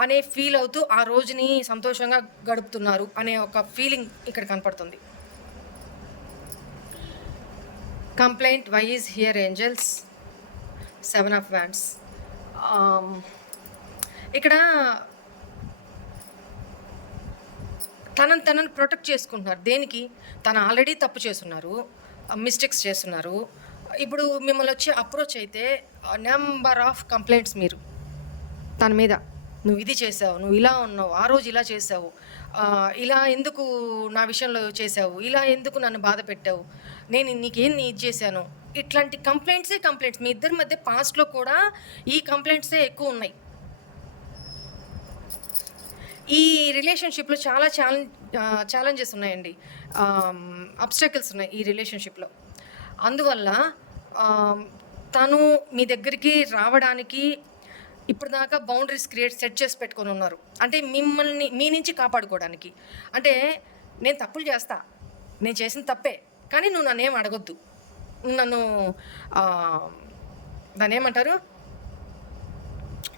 అనే ఫీల్ అవుతూ ఆ రోజుని సంతోషంగా గడుపుతున్నారు అనే ఒక ఫీలింగ్ ఇక్కడ కనపడుతుంది. Complaint, why is here angels? 7 of Wands. ఇక్కడ తనని ప్రొటెక్ట్ చేసుకుంటున్నారు. దేనికి? తను ఆల్రెడీ తప్పు చేస్తున్నారు, మిస్టేక్స్ చేస్తున్నారు. ఇప్పుడు మిమ్మల్ని వచ్చి అప్రోచ్ అయితే నెంబర్ ఆఫ్ కంప్లైంట్స్ మీరు తన మీద, నువ్వు ఇది చేసావు, నువ్వు ఇలా ఉన్నావు, ఆ రోజు ఇలా చేసావు, ఇలా ఎందుకు నా విషయంలో చేసావు, ఇలా ఎందుకు నన్ను బాధ పెట్టావు, నేను నీకేం ఇది చేశాను, ఇట్లాంటి కంప్లైంట్స్ మీ ఇద్దరి మధ్య పాస్ట్లో కూడా ఈ కంప్లైంట్సే ఎక్కువ ఉన్నాయి. ఈ రిలేషన్షిప్లో చాలా ఛాలెంజెస్ ఉన్నాయండి, అబ్స్టాకిల్స్ ఉన్నాయి ఈ రిలేషన్షిప్లో. అందువల్ల తను మీ దగ్గరికి రావడానికి ఇప్పుడు దాకా బౌండరీస్ సెట్ చేసి పెట్టుకొని ఉన్నారు. అంటే మిమ్మల్ని మీ నుంచి కాపాడుకోవడానికి. అంటే నేను తప్పులు చేస్తా, నేను చేసిన తప్పే, కానీ నువ్వు నన్నేం అడగొద్దు, నన్ను దాన్ని ఏమంటారు,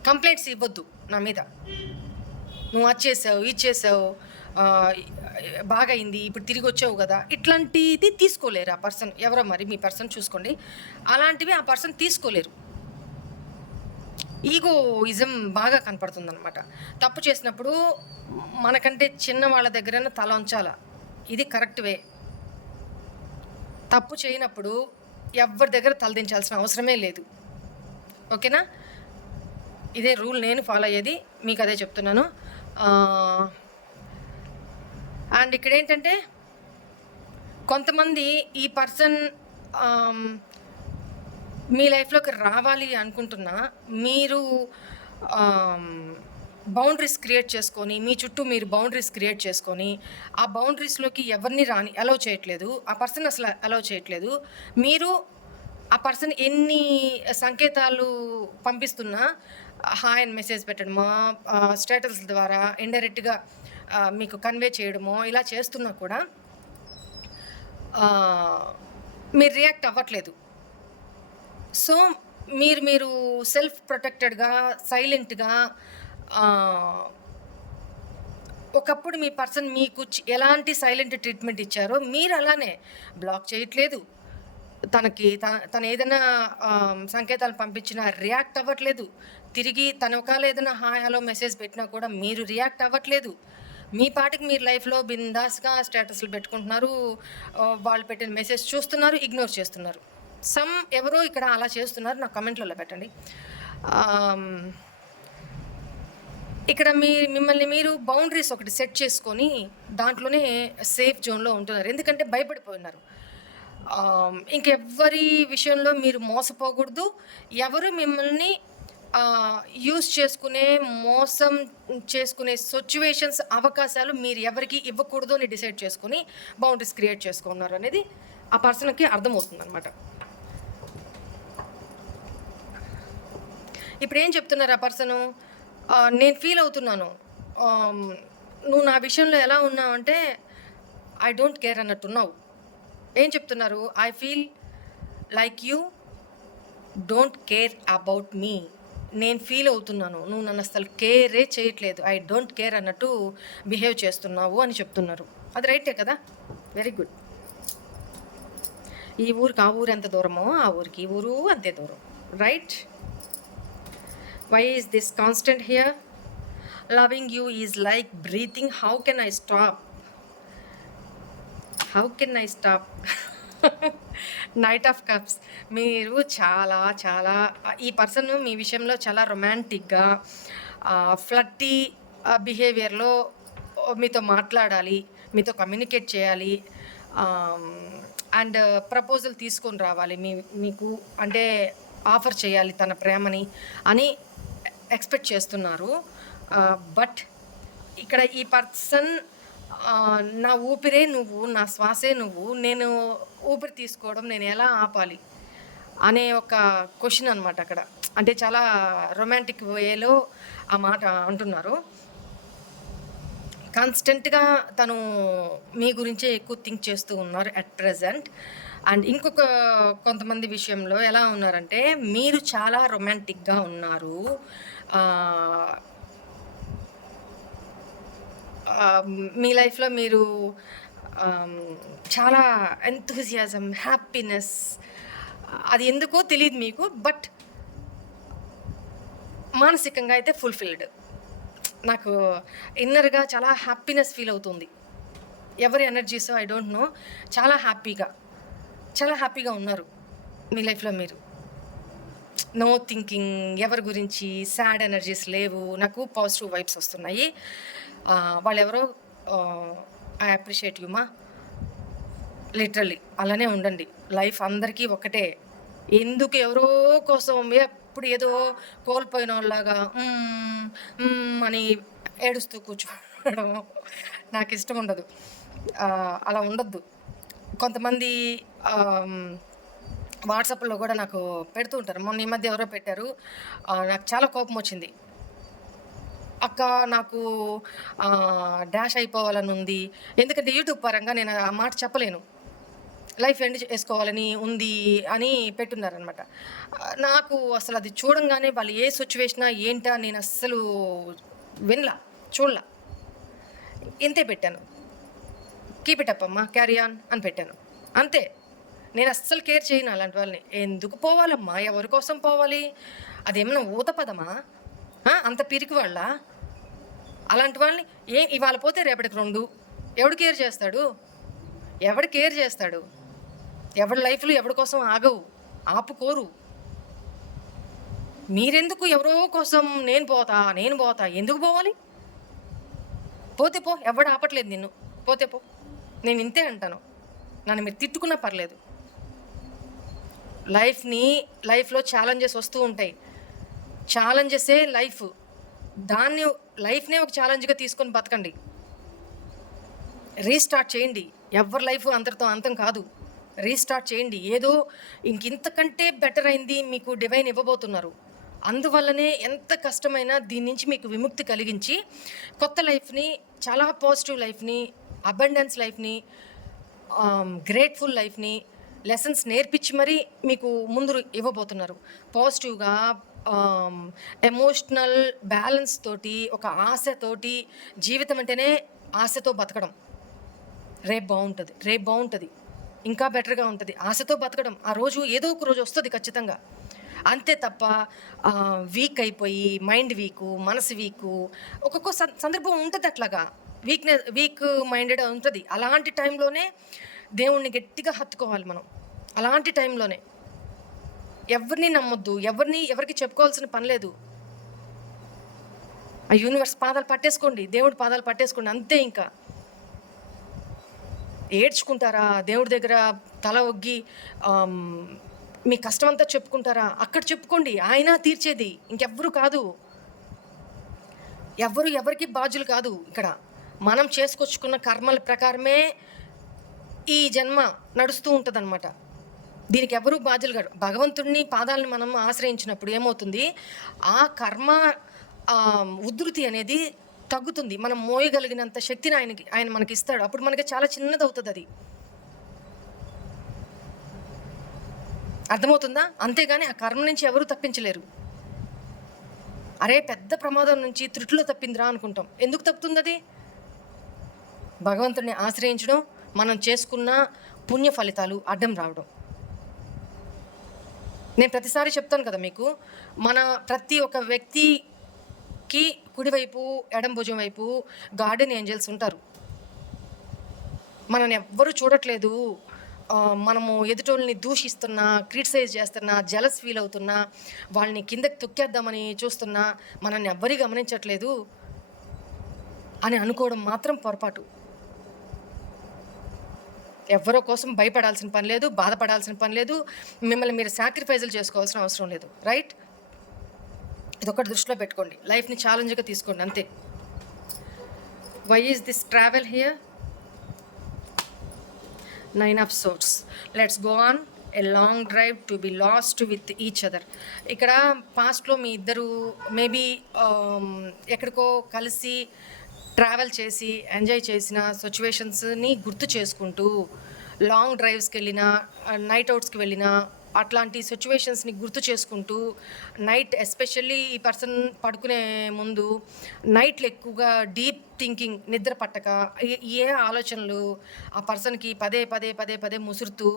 కంప్లైంట్స్ ఇవ్వద్దు నా మీద, నువ్వు అది చేసావు, ఇది చేసావు, బాగా అయింది, ఇప్పుడు తిరిగి వచ్చావు కదా, ఇట్లాంటిది తీసుకోలేరు ఆ పర్సన్. ఎవరో మరి మీ పర్సన్ చూసుకోండి, అలాంటివి ఆ పర్సన్ తీసుకోలేరు. ఈగోయిజం బాగా కనపడుతుంది అనమాట. తప్పు చేసినప్పుడు మనకంటే చిన్న వాళ్ళ దగ్గరైనా తల ఉంచాల, ఇది కరెక్ట్ వే. తప్పు చేయనప్పుడు ఎవరి దగ్గర తలదించాల్సిన అవసరమే లేదు. ఓకేనా? ఇదే రూల్, నేను ఫాలో అయ్యేది, మీకు అదే చెప్తున్నాను. అండ్ ఇక్కడ ఏంటంటే కొంతమంది ఈ పర్సన్ మీ లైఫ్లోకి రావాలి అనుకుంటున్నా, మీరు బౌండరీస్ క్రియేట్ చేసుకొని, మీ చుట్టూ మీరు బౌండరీస్ క్రియేట్ చేసుకొని ఆ బౌండరీస్లోకి ఎవరిని అలౌ చేయట్లేదు, ఆ పర్సన్ అసలు అలౌ చేయట్లేదు. మీరు ఆ పర్సన్ ఎన్ని సంకేతాలు పంపిస్తున్నా, హాయ్ అని మెసేజ్ పెట్టడమో, స్టేటస్ ద్వారా ఇండైరెక్ట్గా మీకు కన్వే చేయడమో ఇలా చేస్తున్నా కూడా మీరు రియాక్ట్ అవ్వట్లేదు. సో మీరు సెల్ఫ్ ప్రొటెక్టెడ్గా, సైలెంట్గా, ఒకప్పుడు మీ పర్సన్ మీకు ఎలాంటి సైలెంట్ ట్రీట్మెంట్ ఇచ్చారో మీరు అలానే బ్లాక్ చేయట్లేదు, తను ఏదైనా సంకేతాలు పంపించినా రియాక్ట్ అవ్వట్లేదు, తిరిగి తన ఒకవేళ ఏదైనా హాయ్ హలో మెసేజ్ పెట్టినా కూడా మీరు రియాక్ట్ అవ్వట్లేదు. మీ పాటికి మీరు లైఫ్లో బిందాస్గా స్టేటస్లు పెట్టుకుంటున్నారు, వాళ్ళు పెట్టిన మెసేజ్ చూస్తున్నారు, ఇగ్నోర్ చేస్తున్నారు. ఎవరో ఇక్కడ అలా చేస్తున్నారు, నాకు కమెంట్లలో పెట్టండి. ఇక్కడ మిమ్మల్ని మీరు బౌండరీస్ ఒకటి సెట్ చేసుకొని దాంట్లోనే సేఫ్ జోన్లో ఉంటున్నారు, ఎందుకంటే భయపడిపోయినారు. ఇంకెవ్వరి విషయంలో మీరు మోసపోకూడదు, ఎవరు మిమ్మల్ని యూజ్ చేసుకునే, మోసం చేసుకునే సిట్యుయేషన్స్, అవకాశాలు మీరు ఎవరికి ఇవ్వకూడదు అని డిసైడ్ చేసుకొని బౌండరీస్ క్రియేట్ చేసుకున్నారు అనేది ఆ పర్సన్కి అర్థమవుతుందన్నమాట. ఇప్పుడు ఏం చెప్తున్నారు ఆ పర్సను? నేను ఫీల్ అవుతున్నాను, నువ్వు నా విషయంలో ఎలా ఉన్నావు అంటే ఐ డోంట్ కేర్ అన్నట్టున్నావు. ఏం చెప్తున్నారు? I feel like you don't care about me. నేను ఫీల్ అవుతున్నాను, నువ్వు నన్ను అసలు కేరే చేయట్లేదు, ఐ డోంట్ కేర్ అన్నట్టు బిహేవ్ చేస్తున్నావు అని చెప్తున్నారు. అది రైటే కదా? Very good. ఈ ఊరికి ఆ ఊరు ఎంత దూరమో, ఆ ఊరికి ఈ ఊరు అంతే దూరం. Right? Why is this constant here? Loving you is like breathing. How can I stop? How can I stop? Knight of cups. మీరు చాలా చాలా ఈ పర్సన్ మీ విషయంలో చాలా రొమాంటిక్గా, ఫ్లర్టీ బిహేవియర్లో మీతో మాట్లాడాలి, మీతో కమ్యూనికేట్ చేయాలి, అండ్ ప్రపోజల్ తీసుకొని రావాలి, మీకు అంటే ఆఫర్ చేయాలి తన ప్రేమని అని ఎక్స్పెక్ట్ చేస్తున్నారు. బట్ ఇక్కడ ఈ పర్సన్ నా ఊపిరే నువ్వు, నా శ్వాసే నువ్వు, నేను ఊపిరి తీసుకోవడం నేను ఎలా ఆపాలి అనే ఒక క్వశ్చన్ అనమాట అక్కడ. అంటే చాలా రొమాంటిక్ వేలో ఆ మాట అంటున్నారు. కాన్స్టెంట్గా తను మీ గురించే ఎక్కువ థింక్ చేస్తూ ఉన్నారు అట్ ప్రెజెంట్. అండ్ ఇంకొక కొంతమంది విషయంలో ఎలా ఉన్నారంటే, మీరు చాలా రొమాంటిక్గా ఉన్నారు, మీ లైఫ్లో మీరు చాలా ఎంతూజియాజం, హ్యాపీనెస్, అది ఎందుకో తెలియదు మీకు, బట్ మానసికంగా అయితే ఫుల్ఫిల్డ్. నాకు ఇన్నర్గా చాలా హ్యాపీనెస్ ఫీల్ అవుతుంది. ఎవరి ఎనర్జీసో ఐ డోంట్ నో, చాలా హ్యాపీగా ఉన్నారు మీ లైఫ్లో మీరు. నో థింకింగ్, ఎవరి గురించి సాడ్ ఎనర్జీస్ లేవు, నాకు పాజిటివ్ వైబ్స్ వస్తున్నాయి. వాళ్ళు ఎవరో ఐ అప్రిషియేట్ యూ మా. లిటరల్లీ అలానే ఉండండి. లైఫ్ అందరికీ ఒకటే. ఎందుకు ఎవరో కోసం ఎప్పుడు ఏదో కోల్పోయిన వాళ్ళలాగా అని ఏడుస్తూ కూర్చోవడం నాకు ఇష్టం ఉండదు. అలా ఉండద్దు. కొంతమంది వాట్సాప్లో కూడా నాకు పెడుతూ ఉంటారు. మొన్న ఈ మధ్య ఎవరో పెట్టారు, నాకు చాలా కోపం వచ్చింది. అక్క నాకు డాష్ అయిపోవాలని ఉంది, ఎందుకంటే యూట్యూబ్ పరంగా నేను ఆ మాట చెప్పలేను, లైఫ్ ఎండ్ చేసుకోవాలని ఉంది అని పెట్టున్నారనమాట. నాకు అసలు అది చూడంగానే వాళ్ళు ఏ సిచ్యువేషనా ఏంటా నేను అస్సలు చూడలా, ఇంతే పెట్టాను. కీప్ ఇట్ అప్ అమ్మా, క్యారీ ఆన్ అని పెట్టాను, అంతే. నేను అస్సలు కేర్ చేయను అలాంటి వాళ్ళని. ఎందుకు పోవాలమ్మా, ఎవరి కోసం పోవాలి? అదేమన్నా ఊత పదమా? అంత పిరికి వాళ్ళ? అలాంటి వాళ్ళని ఇవాళ పోతే రేపటికి 2. ఎవడు కేర్ చేస్తాడు? ఎవరి లైఫ్లో ఎవరి కోసం ఆపుకోరు. మీరెందుకు ఎవరో కోసం నేను పోతా ఎందుకు పోవాలి? పోతే పో, ఎవడు ఆపట్లేదు నిన్ను, పోతే పో. నేను ఇంతే అంటాను. నన్ను మీరు తిట్టుకున్నా పర్లేదు. లైఫ్లో ఛాలెంజెస్ వస్తూ ఉంటాయి. ఛాలెంజెసే లైఫ్. లైఫ్నే ఒక ఛాలెంజ్గా తీసుకొని బతకండి. రీస్టార్ట్ చేయండి. ఎవరి లైఫ్ అందరితో అంతం కాదు. రీస్టార్ట్ చేయండి. ఏదో ఇంతకంటే బెటర్ అయింది మీకు డివైన్ ఇవ్వబోతున్నారు. అందువల్లనే ఎంత కష్టమైనా దీని నుంచి మీకు విముక్తి కలిగించి కొత్త లైఫ్ని, చాలా పాజిటివ్ లైఫ్ని, అబండెన్స్ లైఫ్ని, గ్రేట్ఫుల్ లైఫ్ని, లెసన్స్ నేర్పించి మరీ మీకు ముందు ఇవ్వబోతున్నారు. పాజిటివ్గా, ఎమోషనల్ బ్యాలెన్స్ తోటి, ఒక ఆశతోటి, జీవితం అంటేనే ఆశతో బతకడం. రేపు బాగుంటుంది, ఇంకా బెటర్గా ఉంటుంది, ఆశతో బతకడం. ఆ రోజు ఏదో ఒక రోజు వస్తుంది ఖచ్చితంగా. అంతే తప్ప వీక్ అయిపోయి, మైండ్ వీకు, మనసు వీకు, ఒక్కొక్క సందర్భం ఉంటుంది అట్లాగా. వీక్ మైండెడ్ ఉంటుంది. అలాంటి టైంలోనే దేవుణ్ణి గట్టిగా హత్తుకోవాలి మనం. అలాంటి టైంలోనే ఎవరిని నమ్మొద్దు, ఎవరికి చెప్పుకోవాల్సిన పని లేదు. ఆ యూనివర్స్ పాదాలు పట్టేసుకోండి, దేవుడి పాదాలు పట్టేసుకోండి, అంతే. ఇంకా ఏడ్చుకుంటారా దేవుడి దగ్గర తల ఒగ్గి మీ కష్టం అంతా చెప్పుకుంటారా? అక్కడ చెప్పుకోండి, ఆయన తీర్చేది, ఇంకెవ్వరు కాదు. ఎవరికి బాధ్యులు కాదు. ఇక్కడ మనం చేసుకొచ్చుకున్న కర్మల ప్రకారమే ఈ జన్మ నడుస్తూ ఉంటుందన్నమాట. దీనికి ఎవరు బాధ్యులు కాదు. భగవంతుడిని పాదాలను మనం ఆశ్రయించినప్పుడు ఏమవుతుంది, ఆ కర్మ ఉధృతి అనేది తగ్గుతుంది. మనం మోయగలిగినంత శక్తిని ఆయన మనకి ఇస్తాడు. అప్పుడు మనకి చాలా చిన్నది అవుతుంది అది. అర్థమవుతుందా? అంతేగాని ఆ కర్మ నుంచి ఎవరు తప్పించలేరు. అరే పెద్ద ప్రమాదం నుంచి త్రుటిలో తప్పిందిరా అనుకుంటాం. ఎందుకు తప్పుతుంది అది? భగవంతుడిని ఆశ్రయించడం, మనం చేసుకున్న పుణ్య ఫలితాలు అడ్డం రావడం. నేను ప్రతిసారి చెప్తాను కదా మీకు, మన ప్రతి ఒక్క వ్యక్తికి కుడివైపు ఎడం భుజం వైపు గార్డెన్ ఏంజల్స్ ఉంటారు. మనని ఎవ్వరూ చూడట్లేదు. మనము ఎదుటోళ్ళని దూషిస్తున్నా, క్రిటిసైజ్ చేస్తున్నా, జలస్ ఫీల్ అవుతున్నా, వాళ్ళని కిందకి తొక్కేద్దామని చూస్తున్నా, మనల్ని ఎవ్వరీ గమనించట్లేదు అని అనుకోవడం మాత్రం పొరపాటు. ఎవరో కోసం భయపడాల్సిన పని లేదు, బాధపడాల్సిన పని లేదు, మిమ్మల్ని మీరు సాక్రిఫైజులు చేసుకోవాల్సిన అవసరం లేదు. రైట్? ఇదొకటి దృష్టిలో పెట్టుకోండి. లైఫ్ని ఛాలెంజ్గా తీసుకోండి, అంతే. Why is this travel here? 9 of Swords. Let's go on a long drive to be lost with each other. ఇక్కడ పాస్ట్లో మీ ఇద్దరు మేబీ ఎక్కడికో కలిసి ట్రావెల్ చేసి ఎంజాయ్ చేసిన సిచ్యువేషన్స్ని గుర్తు చేసుకుంటూ లాంగ్ డ్రైవ్స్కి వెళ్ళినా, నైట్ అవుట్స్కి వెళ్ళినా, అట్లాంటి సిచ్యువేషన్స్ని గుర్తు చేసుకుంటూ నైట్ ఎస్పెషల్లీ ఈ పర్సన్ పడుకునే ముందు నైట్లు ఎక్కువగా డీప్ థింకింగ్, నిద్ర పట్టక ఏ ఆలోచనలు ఆ పర్సన్కి పదే పదే పదే పదే ముసురుతూ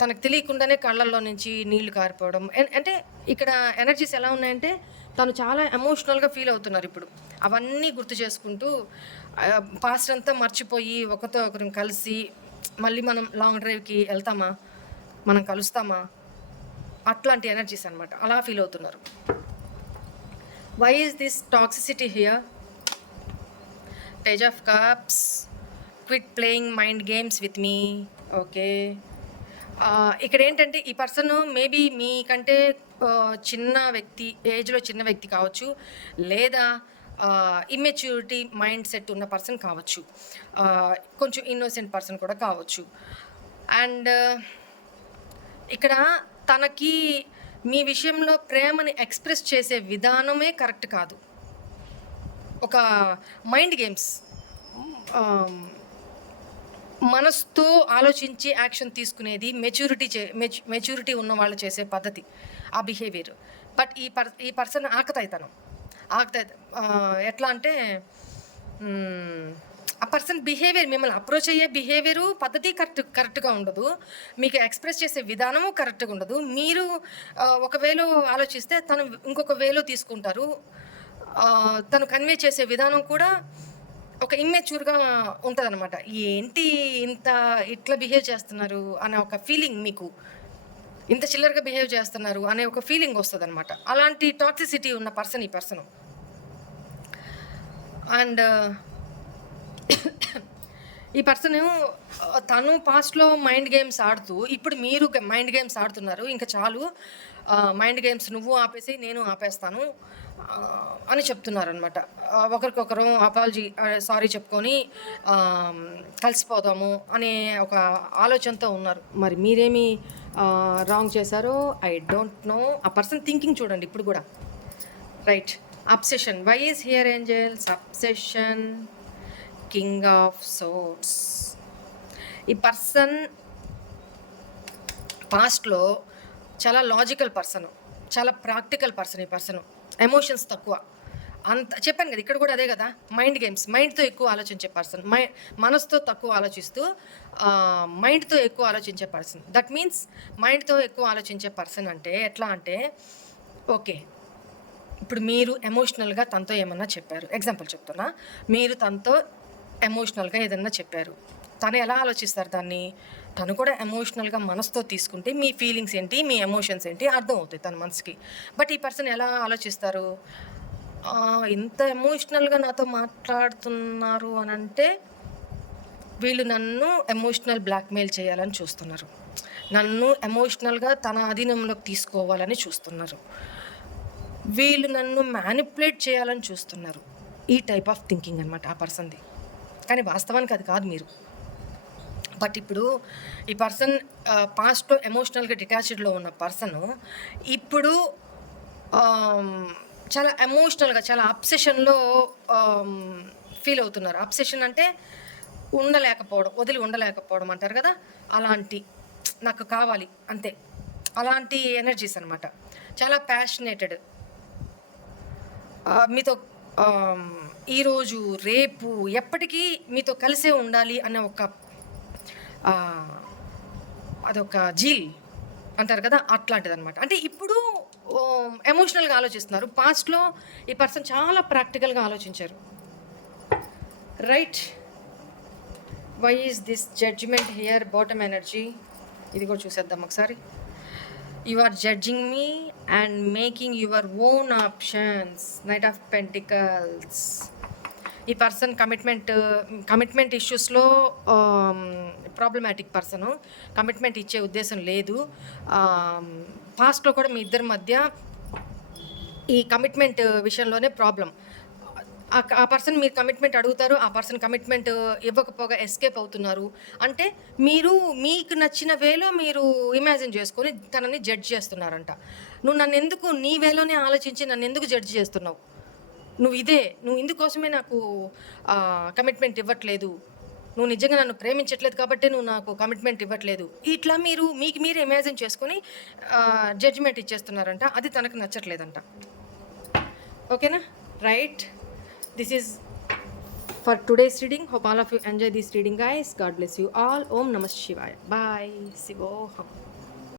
తనకు తెలియకుండానే కళ్ళల్లో నుంచి నీళ్లు కారిపోవడం. అంటే ఇక్కడ ఎనర్జీస్ ఎలా ఉన్నాయంటే తను చాలా ఎమోషనల్గా ఫీల్ అవుతున్నారు ఇప్పుడు. అవన్నీ గుర్తు చేసుకుంటూ పాస్ట్ అంతా మర్చిపోయి ఒకరితో ఒకరిని కలిసి మళ్ళీ మనం లాంగ్ డ్రైవ్కి వెళ్తామా, మనం కలుస్తామా, అట్లాంటి ఎనర్జీస్ అనమాట. అలా ఫీల్ అవుతున్నారు. Why is this toxicity here? Page of cups. Quit playing mind games with me. Okay, ఇక్కడ ఏంటంటే ఈ పర్సన్ మేబీ మీకంటే చిన్న వ్యక్తి, ఏజ్లో చిన్న వ్యక్తి కావచ్చు, లేదా ఇమ్మెచ్యూరిటీ మైండ్ సెట్ ఉన్న పర్సన్ కావచ్చు, కొంచెం ఇన్నోసెంట్ పర్సన్ కూడా కావచ్చు. అండ్ ఇక్కడ తనకి మీ విషయంలో ప్రేమని ఎక్స్ప్రెస్ చేసే విధానమే కరెక్ట్ కాదు. ఒక మైండ్ గేమ్స్, మనసుతో ఆలోచించి యాక్షన్ తీసుకునేది మెచ్యూరిటీ ఉన్న వాళ్ళు చేసే పద్ధతి, ఆ బిహేవియర్. బట్ ఈ పర్సన్ ఆకతాయితనం. ఎట్లా అంటే ఆ పర్సన్ బిహేవియర్, మిమ్మల్ని అప్రోచ్ అయ్యే బిహేవియరు పద్ధతి కరెక్ట్గా ఉండదు, మీకు ఎక్స్ప్రెస్ చేసే విధానము కరెక్ట్గా ఉండదు. మీరు ఒక వేలో ఆలోచిస్తే తను ఇంకొక వేలో తీసుకుంటారు. తను కన్వే చేసే విధానం కూడా ఒక ఇమ్మెచ్యూర్గా ఉంటుంది అనమాట. ఏంటి ఇట్లా బిహేవ్ చేస్తున్నారు అనే ఒక ఫీలింగ్, మీకు ఇంత చిల్లరగా బిహేవ్ చేస్తున్నారు అనే ఒక ఫీలింగ్ వస్తుంది అనమాట. అలాంటి టాక్సిసిటీ ఉన్న పర్సన్ ఈ పర్సన్. అండ్ ఈ పర్సన్ తను పాస్ట్లో మైండ్ గేమ్స్ ఆడుతూ ఇప్పుడు మీరు మైండ్ గేమ్స్ ఆడుతున్నారు. ఇంకా చాలు, మైండ్ గేమ్స్ నువ్వు ఆపేసి నేను ఆపేస్తాను అని చెప్తున్నారు అనమాట. ఒకరికొకరు అపాలజీ, సారీ చెప్పుకొని కలిసిపోదాము అనే ఒక ఆలోచనతో ఉన్నారు. మరి మీరేమి రాంగ్ చేశారో ఐ డోంట్ నో. ఆ పర్సన్ థింకింగ్ చూడండి ఇప్పుడు కూడా. Right. Obsession. Why is here angels? Obsession. King of swords. ఈ పర్సన్ పాస్ట్లో చాలా లాజికల్ పర్సన్, చాలా ప్రాక్టికల్ పర్సన్. ఈ పర్సన్ ఎమోషన్స్ తక్కువ. అంత చెప్పాను కదా, ఇక్కడ కూడా అదే కదా. మైండ్ గేమ్స్, మైండ్తో ఎక్కువ ఆలోచించే పర్సన్, మనసుతో తక్కువ ఆలోచిస్తూ మైండ్తో ఎక్కువ ఆలోచించే పర్సన్. దట్ మీన్స్ మైండ్తో ఎక్కువ ఆలోచించే పర్సన్ అంటే ఎట్లా అంటే, ఓకే ఇప్పుడు మీరు ఎమోషనల్గా తనతో ఏమన్నా చెప్పారు, ఎగ్జాంపుల్ చెప్తున్నా, మీరు తనతో ఎమోషనల్గా ఏదన్నా చెప్పారు, తను ఎలా ఆలోచిస్తారు దాన్ని? తను కూడా ఎమోషనల్గా మనసుతో తీసుకుంటే మీ ఫీలింగ్స్ ఏంటి, మీ ఎమోషన్స్ ఏంటి అర్థం అవుతాయి తన మనసుకి. బట్ ఈ పర్సన్ ఎలా ఆలోచిస్తారు? ఇంత ఎమోషనల్గా నాతో మాట్లాడుతున్నారు అని అంటే వీళ్ళు నన్ను ఎమోషనల్ బ్లాక్మెయిల్ చేయాలని చూస్తున్నారు. నన్ను ఎమోషనల్గా తన అధీనంలోకి తీసుకోవాలని చూస్తున్నారు. వీళ్ళు నన్ను మ్యానిపులేట్ చేయాలని చూస్తున్నారు. ఈ టైప్ ఆఫ్ థింకింగ్ అనమాట ఆ పర్సన్ది. కానీ వాస్తవానికి అది కాదు మీరు. బట్ ఇప్పుడు ఈ పర్సన్ పాస్ట్లో ఎమోషనల్గా డిటాచ్డ్లో ఉన్న పర్సను ఇప్పుడు చాలా ఎమోషనల్గా చాలా అబ్సెషన్లో ఫీల్ అవుతున్నారు. అబ్సెషన్ అంటే ఉండలేకపోవడం, వదిలి ఉండలేకపోవడం అంటారు కదా, అలాంటి నాకు కావాలి అంతే, అలాంటి ఎనర్జీస్ అనమాట. చాలా ప్యాషనేటెడ్ మీతో ఈరోజు రేపు ఎప్పటికీ మీతో కలిసే ఉండాలి అనే ఒక అదొక జీల్ అంటారు కదా, అట్లాంటిది అనమాట. అంటే ఇప్పుడు ఎమోషనల్గా ఆలోచిస్తున్నారు. పాస్ట్లో ఈ పర్సన్ చాలా ప్రాక్టికల్గా ఆలోచించారు. Right, why is this judgement here, bottom energy, ఇది కూడా చూసేద్దాం ఒకసారి. You are judging me and making your own options, knight of pentacles. ఈ పర్సన్ కమిట్మెంట్ ఇష్యూస్లో ప్రాబ్లమాటిక్ పర్సను, కమిట్మెంట్ ఇచ్చే ఉద్దేశం లేదు. పాస్ట్లో కూడా మీ ఇద్దరి మధ్య ఈ కమిట్మెంట్ విషయంలోనే ప్రాబ్లం. ఆ పర్సన్ మీరు కమిట్మెంట్ అడుగుతారు, ఆ పర్సన్ కమిట్మెంట్ ఇవ్వకపోగా ఎస్కేప్ అవుతున్నారు. అంటే మీరు మీకు నచ్చిన వేలో మీరు ఇమాజిన్ చేసుకొని తనని జడ్జ్ చేస్తున్నారంట. నువ్వు నన్ను ఎందుకు నీ వేలోనే ఆలోచించి నన్ను ఎందుకు జడ్జ్ చేస్తున్నావు, నువ్వు ఇందుకోసమే నాకు కమిట్మెంట్ ఇవ్వట్లేదు, నువ్వు నిజంగా నన్ను ప్రేమించట్లేదు కాబట్టి నువ్వు నాకు కమిట్మెంట్ ఇవ్వట్లేదు, ఇట్లా మీరు మీకు మీరే ఇమాజిన్ చేసుకొని జడ్జిమెంట్ ఇచ్చేస్తున్నారంట. అది తనకు నచ్చట్లేదంట. ఓకేనా? Right, this is for today's reading. Hope all of you enjoy this reading, guys. God bless you all. Om Namah Shivaya. Bye. Sivoham.